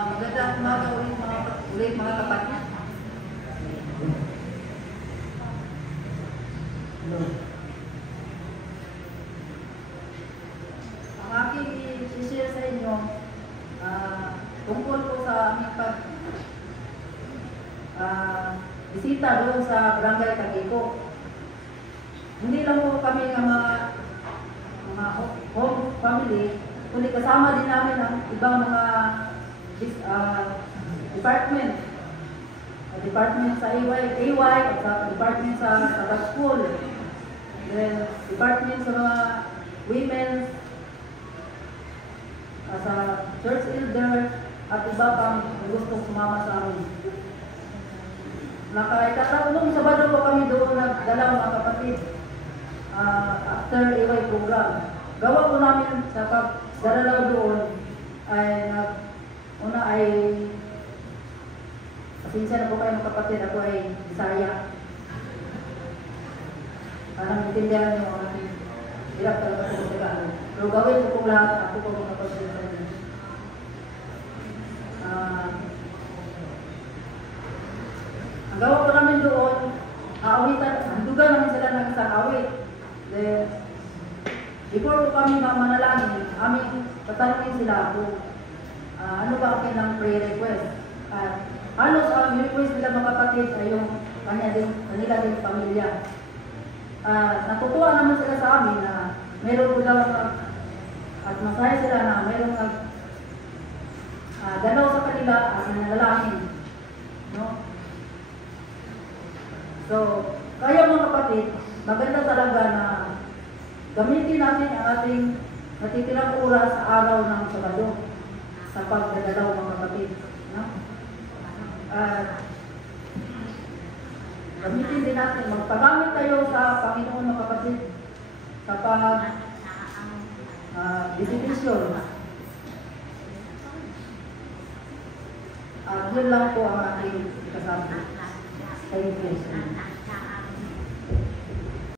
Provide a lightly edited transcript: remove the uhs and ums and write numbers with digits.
Magandang umaga ulit mga kapatid. Ang aking i-share sa inyo tungkol po sa aming bisita doon sa Barangay Tagico. Hindi lang po kami ng mga home family, kundi kasama din namin ang ibang mga department sa AY at sa department sa Sabbath School, then department sa mga women, sa church elder, at iba pang gustong sumama sa amin. Nung Sabado po kami doon nagdala mga kapatid after AY program. Gawa po namin sa pagdala doon ay una ay pasensya na po kayo mga kapatid, ako ay Bisaya. Parang intindihan niyo ang aking hirap talaga sa Tagalog. Pero gawin ko po lahat, ako po mga kapatid sa inyo. Ang gawa po namin doon, handugan namin sila ng isang awit. Then, before po kami manalangin, aming tatanungin sila kung ano ba ang kanilang prayer request. Halos ang request nila mga kapatid ay yung kanila din pamilya. Natutuwa naman sila sa amin na meron po daw at masaya sila na meron ganaw sa kanila at nanalangin. No? So, kaya mga kapatid, maganda talaga na gamitin natin ang ating natitirang oras sa araw ng Sabado sa pagdadalaw mga kapatid. No? Gamitin din natin, magpagamit tayo sa Panginoon mga kapatid sa pag-visitation. Yun lang po ang aking kasabi. Thank you.